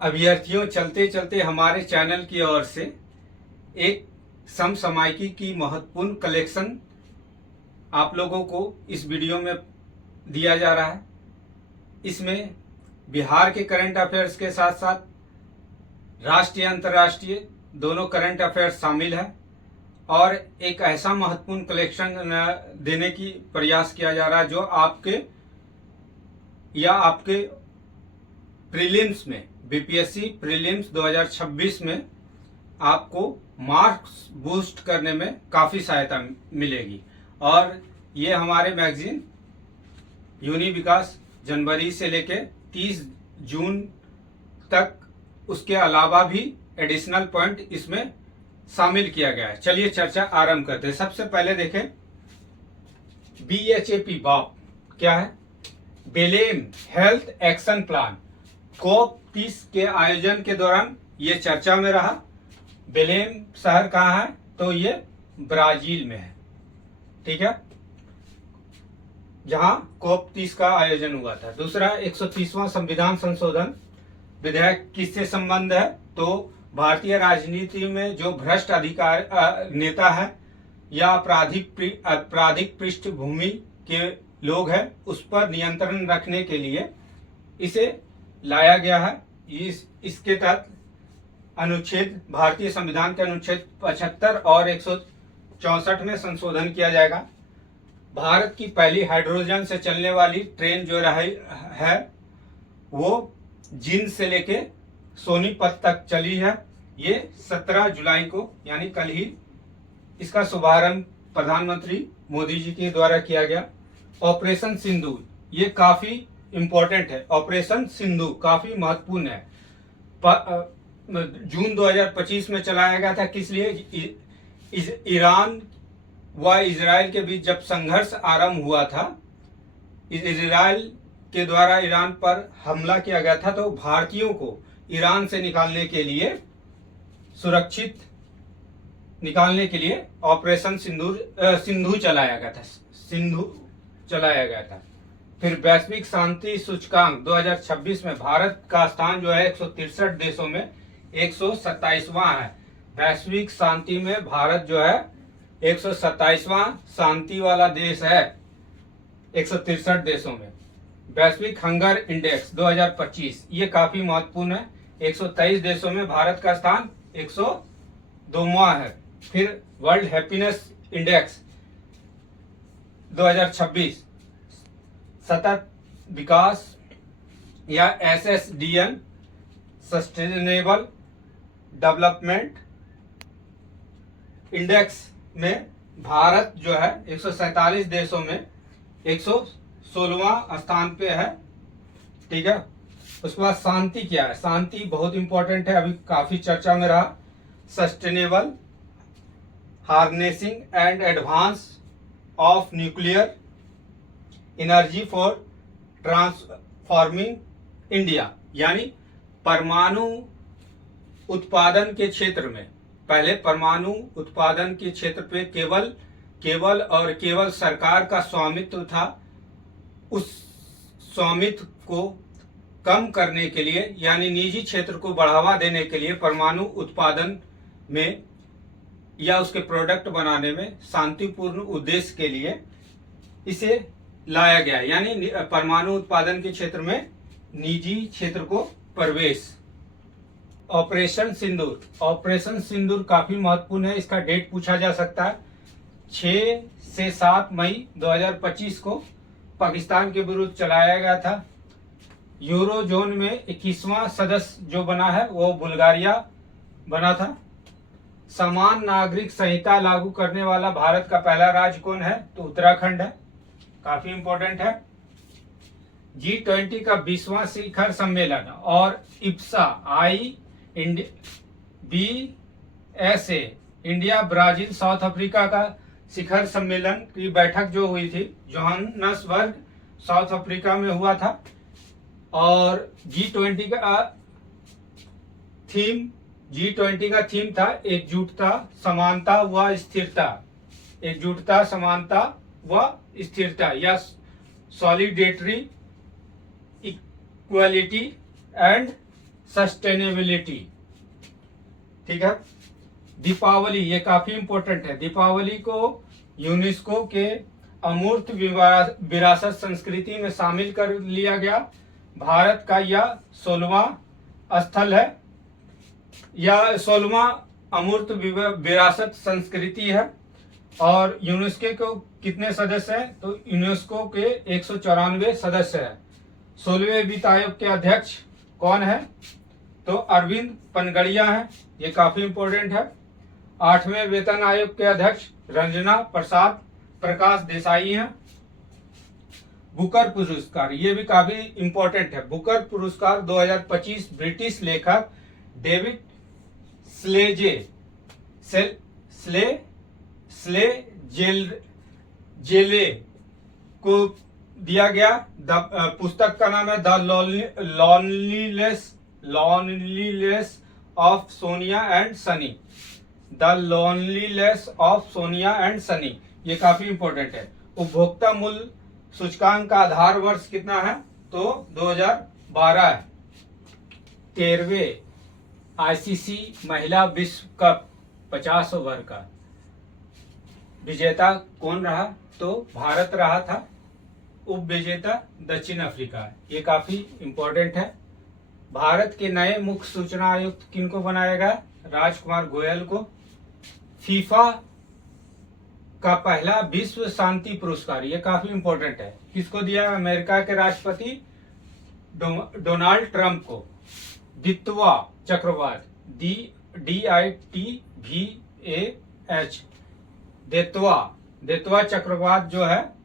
अभ्यर्थियों, चलते चलते हमारे चैनल की ओर से एक समसामयिकी की महत्वपूर्ण कलेक्शन आप लोगों को इस वीडियो में दिया जा रहा है। इसमें बिहार के करंट अफेयर्स के साथ साथ राष्ट्रीय अंतर्राष्ट्रीय दोनों करंट अफेयर्स शामिल है और एक ऐसा महत्वपूर्ण कलेक्शन देने की प्रयास किया जा रहा है जो आपके प्रीलिम्स में, बीपीएससी प्रीलिम्स 2026 में आपको मार्क्स बूस्ट करने में काफ़ी सहायता मिलेगी। और ये हमारे मैगजीन यूनि विकास जनवरी से लेके 30 जून तक, उसके अलावा भी एडिशनल पॉइंट इसमें शामिल किया गया है। चलिए चर्चा आरंभ करते हैं। सबसे पहले देखें BHAP BOP क्या है। बेलेम हेल्थ एक्शन प्लान COP30 के आयोजन के दौरान ये चर्चा में रहा। बेलेम शहर कहाँ है? तो ये ब्राजील में है, ठीक है, जहां COP30 का आयोजन हुआ था। दूसरा 130वां संविधान संशोधन विधेयक किससे संबंध है? तो भारतीय राजनीति में जो भ्रष्ट नेता है या आपराधिक पृष्ठभूमि के लोग हैं उस पर नियंत्रण रखने के लिए इसे लाया गया है। इसके तहत भारतीय संविधान के अनुच्छेद 75 और 164 में संशोधन किया जाएगा। भारत की पहली हाइड्रोजन से चलने वाली ट्रेन जो है वो जींद से लेके सोनीपत तक चली है। ये 17 जुलाई को यानी कल ही इसका शुभारंभ प्रधानमंत्री मोदी जी के द्वारा किया गया। ऑपरेशन सिंदूर ये काफी इंपॉर्टेंट है। ऑपरेशन सिंदूर काफी महत्वपूर्ण है। जून 2025 में चलाया गया था। किस लिए? ईरान व इजराइल के बीच जब संघर्ष आरंभ हुआ था, इजराइल के द्वारा ईरान पर हमला किया गया था, तो भारतीयों को ईरान से सुरक्षित निकालने के लिए ऑपरेशन सिंधु चलाया गया था। फिर वैश्विक शांति सूचकांक 2026 में भारत का स्थान जो है 163 देशों में 127वां है। वैश्विक शांति में भारत जो है 127वां शांति वाला देश है 163 देशों में। वैश्विक हंगर इंडेक्स 2025 ये काफी महत्वपूर्ण है। 123 देशों में भारत का स्थान 102वां है। फिर वर्ल्ड हैप्पीनेस इंडेक्स 2026 सतत विकास या SSDN सस्टेनेबल डेवलपमेंट इंडेक्स में भारत जो है 147 देशों में 116वां स्थान पे है, ठीक है। उसके बाद शांति क्या है? शांति बहुत इंपॉर्टेंट है, अभी काफी चर्चा में रहा। Sustainable harnessing and advance of nuclear energy for transforming India, यानी परमाणु उत्पादन के क्षेत्र में, पहले परमाणु उत्पादन के क्षेत्र पे केवल सरकार का स्वामित्व था। उस स्वामित्व को कम करने के लिए यानी निजी क्षेत्र को बढ़ावा देने के लिए परमाणु उत्पादन में या उसके प्रोडक्ट बनाने में शांतिपूर्ण उद्देश्य के लिए इसे लाया गया, यानी परमाणु उत्पादन के क्षेत्र में निजी क्षेत्र को प्रवेश। ऑपरेशन सिंदूर काफी महत्वपूर्ण है। इसका डेट पूछा जा सकता है। 6 से 7 मई 2025 को पाकिस्तान के विरुद्ध चलाया गया था। यूरो जोन में 21वां सदस्य जो बना है वो बुल्गारिया बना था। समान नागरिक संहिता लागू करने वाला भारत का पहला राज्य कौन है? तो उत्तराखंड है, काफी इंपॉर्टेंट है। G20 का 20वां शिखर सम्मेलन और IBSA BSA India Brazil south Africa का शिखर सम्मेलन की बैठक जो हुई थी जोहान्सबर्ग साउथ अफ्रीका में हुआ था। और G20 का थीम था एकजुटता, समानता व स्थिरता या सॉलिडेटरी, इक्वालिटी एंड सस्टेनेबिलिटी। ठीक है। दीपावली, ये काफी इंपॉर्टेंट है। दीपावली को यूनेस्को के अमूर्त विरासत संस्कृति में शामिल कर लिया गया। भारत का यह 16वां स्थल है, यह 16वां अमूर्त विरासत संस्कृति है। और यूनेस्को को कितने सदस्य हैं? तो यूनेस्को के 194 सदस्य हैं। 16वें वित्त आयोग के अध्यक्ष कौन है? तो अरविंद पनगड़िया हैं, ये काफी इंपॉर्टेंट है। 8वें वेतन आयोग के अध्यक्ष रंजना प्रसाद प्रकाश देसाई हैं। बुकर पुरस्कार, ये भी काफी इंपॉर्टेंट है। बुकर पुरस्कार 2025 ब्रिटिश लेखक डेविड जेले को दिया गया। पुस्तक का नाम है the loneliness of Sonia and Sunny. The loneliness of Sonia and Sunny, ये काफी इंपॉर्टेंट है। उपभोक्ता मूल्य सूचकांक का आधार वर्ष कितना है? तो 2012 है। 13वें आईसीसी महिला विश्व कप 50 ओवर का विजेता कौन रहा? तो भारत रहा था। उप विजेता दक्षिण अफ्रीका। ये काफी इंपॉर्टेंट है। भारत के नए मुख्य सूचना आयुक्त किनको बनाया गया? राजकुमार गोयल को। फीफा का पहला विश्व शांति पुरस्कार, ये काफी इंपॉर्टेंट है, किसको दिया? अमेरिका के राष्ट्रपति डोनाल्ड ट्रंप को। दित्वा चक्रवात, DITVAH, देत्वा चक्रवात जो है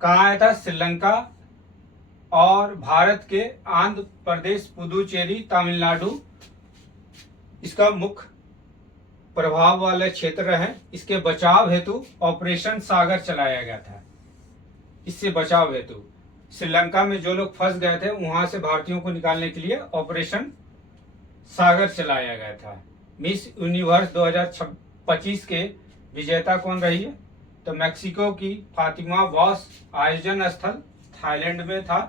कहाँ आया था? श्रीलंका और भारत के आंध्र प्रदेश, पुदुचेरी, तमिलनाडु इसका मुख्य प्रभाव वाले क्षेत्र हैं। इसके बचाव हेतु ऑपरेशन सागर चलाया गया था। इससे बचाव हेतु श्रीलंका में जो लोग फंस गए थे वहां से भारतीयों को निकालने के लिए ऑपरेशन सागर चलाया गया था। मिस यूनिवर्स 2025 के विजेता कौन रही है? तो मैक्सिको की फातिमा वॉस। आयोजन स्थल थाईलैंड में था।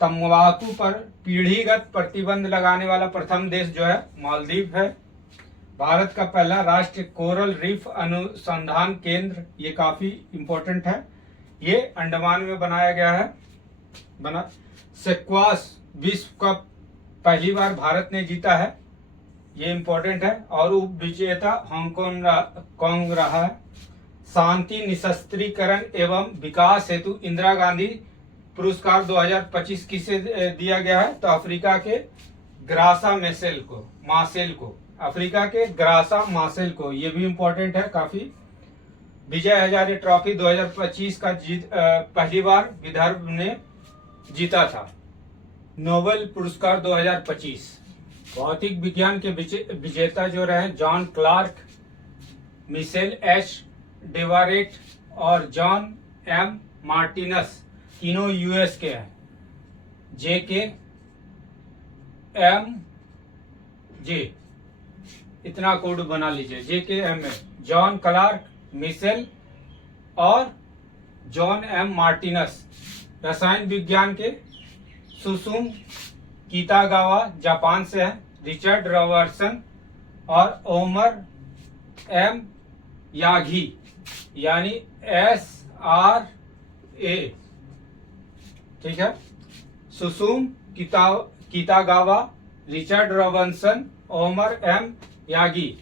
तंबाकू पर पीढ़ीगत प्रतिबंध लगाने वाला प्रथम देश जो है मालदीव है। भारत का पहला राष्ट्रीय कोरल रीफ अनुसंधान केंद्र, ये काफी इंपॉर्टेंट है, ये अंडमान में बनाया गया है। स्क्वैश विश्व कप पहली बार भारत ने जीता है, ये इंपॉर्टेंट है। और उप विजेता हांगकांग रहा है। शांति निशस्त्रीकरण एवं विकास हेतु इंदिरा गांधी पुरस्कार 2025 किसे दिया गया है? तो अफ्रीका के ग्रासा मासेल को। अफ्रीका के ग्रासा मासेल को, ये भी इंपॉर्टेंट है काफी। विजय हजारे ट्रॉफी 2025 का पहली बार विदर्भ ने जीता था। नोबेल पुरस्कार 2025 भौतिक विज्ञान के विजेता जो रहे जॉन क्लार्क, मिशेल एच डेवारेट और जॉन एम मार्टिनस, तीनों यूएस के हैं। JKMJ, इतना कोड बना लीजिए, JKMA। जॉन क्लार्क, मिशेल और जॉन एम मार्टिनस। रसायन विज्ञान के सुसुम कीतागावा जापान से है। रिचर्ड रॉबर्टसन और ओमर एम यागी, यानी SRA। ठीक है। Susumu Kitagawa, Richard Robertson, Omar M Yaghi.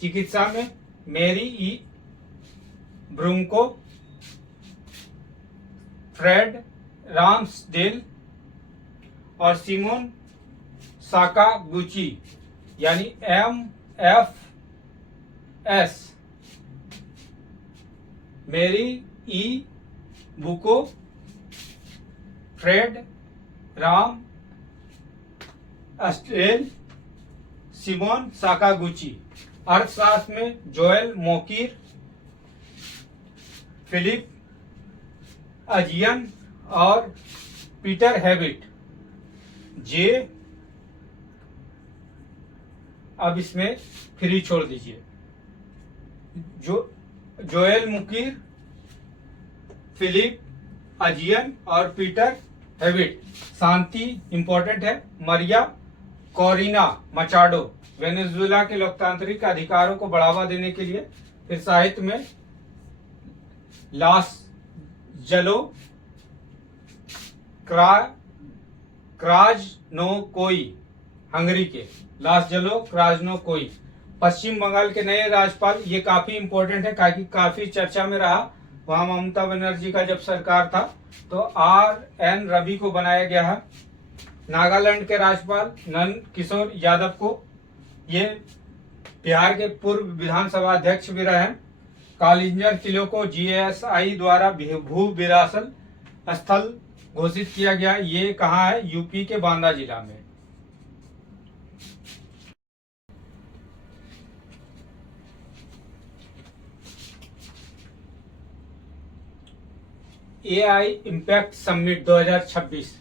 चिकित्सा में मेरी ई ब्रूंको, फ्रेड राम्सडेल और सिमोन साकागुची, यानी MFS। मेरी ई बुको, फ्रेड राम अस्ट्रेल, सिमोन साकागुची। अर्थशास्त्र में जोएल मोकीर, फिलिप अजियन और पीटर हैबिट। अब इसमें फ्री छोड़ दीजिए। जोएल मुकीर, फिलिप अजियन और पीटर हैबिट, शांति इंपॉर्टेंट है। मरिया कोरिना मचाडो, वेनेजुएला के लोकतांत्रिक अधिकारों को बढ़ावा देने के लिए। फिर साहित्य में लास जलो क्राजनोकोई, हंगरी के लास जलो क्राजनोकोई। पश्चिम बंगाल के नए राज्यपाल, ये काफी इंपॉर्टेंट है काफी चर्चा में रहा। वहां ममता बनर्जी का जब सरकार था तो RN रवि को बनाया गया है। नागालैंड के राज्यपाल नंद किशोर यादव को, ये बिहार के पूर्व विधानसभा अध्यक्ष भी रहे हैं। कालिंजर किले को GSI द्वारा भू विरासत स्थल घोषित किया गया। ये कहाँ है? यूपी के बांदा जिला में। AI इम्पैक्ट समिट 2026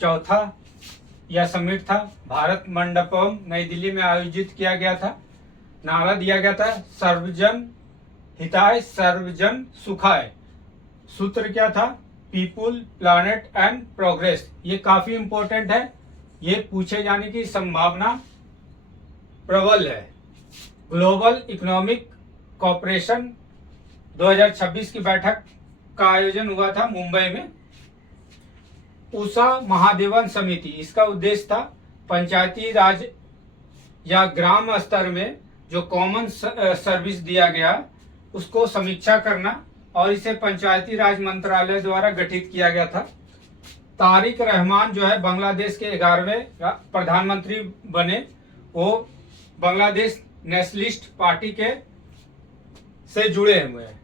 चौथा यह समिट था। भारत मंडपम नई दिल्ली में आयोजित किया गया था। नारा दिया गया था सर्वजन हिताय सर्वजन सुखाय। सूत्र क्या था? People planet and progress. ये काफी इंपॉर्टेंट है, ये पूछे जाने की संभावना प्रबल है। ग्लोबल इकोनॉमिक कॉपरेशन 2026 की बैठक का आयोजन हुआ था मुंबई में। उषा महादेवन समिति, इसका उद्देश्य था पंचायती राज या ग्राम स्तर में जो कॉमन सर्विस दिया गया उसको समीक्षा करना, और इसे पंचायती राज मंत्रालय द्वारा गठित किया गया था। तारिक रहमान जो है बांग्लादेश के 11वें प्रधानमंत्री बने। वो बांग्लादेश नेशनलिस्ट पार्टी के से जुड़े हुए हैं।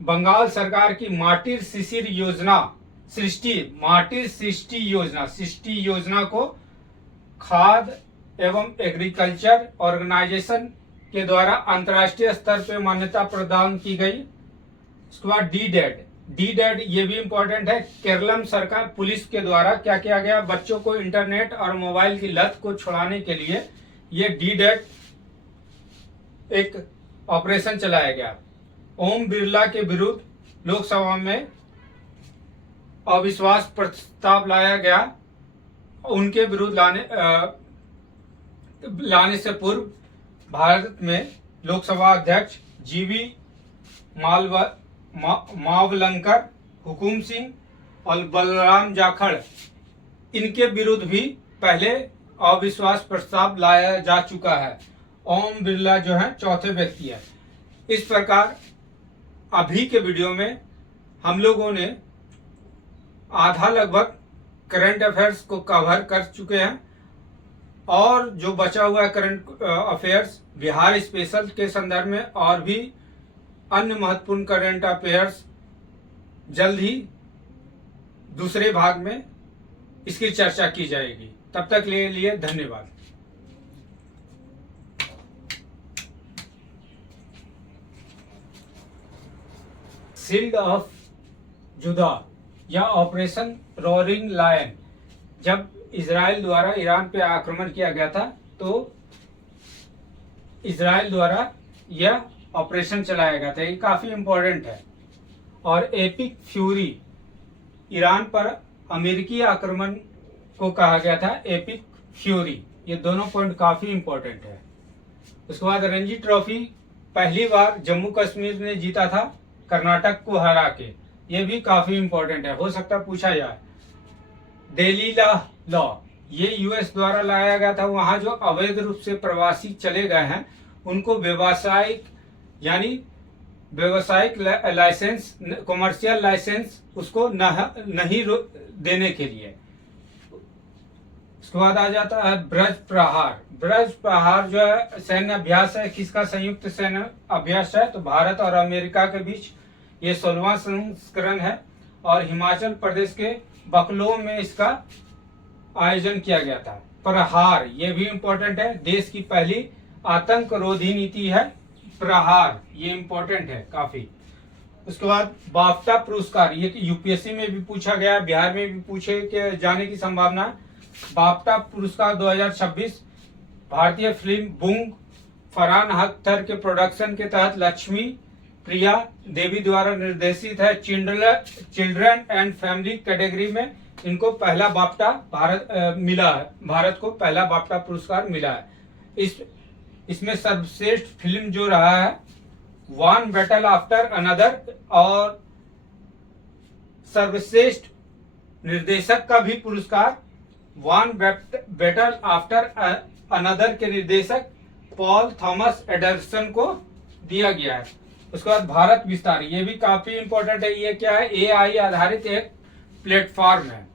बंगाल सरकार की माटिर शिशिर योजना सृष्टि योजना को खाद्य एवं एग्रीकल्चर ऑर्गेनाइजेशन के द्वारा अंतर्राष्ट्रीय स्तर पर मान्यता प्रदान की गई। उसके बाद डी डेड ये भी इम्पोर्टेंट है। केरलम सरकार पुलिस के द्वारा क्या किया गया? बच्चों को इंटरनेट और मोबाइल की लत को छुड़ाने के लिए ये डी डेड एक ऑपरेशन चलाया गया। ओम बिरला के विरुद्ध लोकसभा में अविश्वास प्रस्ताव लाया गया। उनके विरुद्ध लाने से पूर्व भारत में लोकसभा अध्यक्ष GV मावलंकर, हुकुम सिंह और बलराम जाखड़, इनके विरुद्ध भी पहले अविश्वास प्रस्ताव लाया जा चुका है। ओम बिरला जो है चौथे व्यक्ति है। इस प्रकार अभी के वीडियो में हम लोगों ने आधा लगभग करंट अफेयर्स को कवर कर चुके हैं, और जो बचा हुआ है करंट अफेयर्स बिहार स्पेशल के संदर्भ में और भी अन्य महत्वपूर्ण करंट अफेयर्स जल्द ही दूसरे भाग में इसकी चर्चा की जाएगी। तब तक के लिए धन्यवाद। शील्ड ऑफ जुदा या ऑपरेशन रोरिंग लायन, जब इजराइल द्वारा ईरान पे आक्रमण किया गया था तो इजराइल द्वारा यह ऑपरेशन चलाया गया था। ये काफी इंपॉर्टेंट है। और एपिक फ्यूरी, ईरान पर अमेरिकी आक्रमण को कहा गया था एपिक फ्यूरी। ये दोनों पॉइंट काफी इंपॉर्टेंट है। उसके बाद रणजी ट्रॉफी पहली बार जम्मू कश्मीर ने जीता था कर्नाटक को हरा के। ये भी काफी इंपॉर्टेंट है, हो सकता है पूछा जाए। डेली लॉ ये US द्वारा लाया गया था। वहां जो अवैध रूप से प्रवासी चले गए हैं उनको व्यावसायिक लाइसेंस, कॉमर्शियल लाइसेंस उसको नहीं देने के लिए। उसके बाद आ जाता है ब्रज प्रहार। ब्रज प्रहार जो है सैन्य अभ्यास है। किसका संयुक्त सैन्य अभ्यास है? तो भारत और अमेरिका के बीच ये 16वां संस्करण है, और हिमाचल प्रदेश के बकलो में इसका आयोजन किया गया था। प्रहार ये भी इम्पोर्टेंट है। देश की पहली आतंक रोधी नीति है प्रहार, ये इम्पोर्टेंट है काफी। उसके बाद बाफ्टा पुरस्कार, ये UPSC में भी पूछा गया, बिहार में भी पूछे के जाने की संभावना है। बाफ्टा पुरस्कार 2026 भारतीय फिल्म बूंग फरहान अख्तर के प्रोडक्शन के तहत लक्ष्मी प्रिया देवी द्वारा निर्देशित है। चिल्ड्रन एंड फैमिली कैटेगरी में इनको पहला बाफ्टा मिला है, भारत को पहला बाफ्टा पुरस्कार मिला है। इसमें सर्वश्रेष्ठ फिल्म जो रहा है वन बैटल आफ्टर अनदर, और सर्वश्रेष्ठ निर्देशक का भी पुरस्कार वन बैटल आफ्टर अनदर के निर्देशक पॉल थॉमस एंडरसन को दिया गया है। उसके बाद भारत विस्तार, ये भी काफी इंपॉर्टेंट है। ये क्या है? एआई आधारित एक प्लेटफॉर्म है।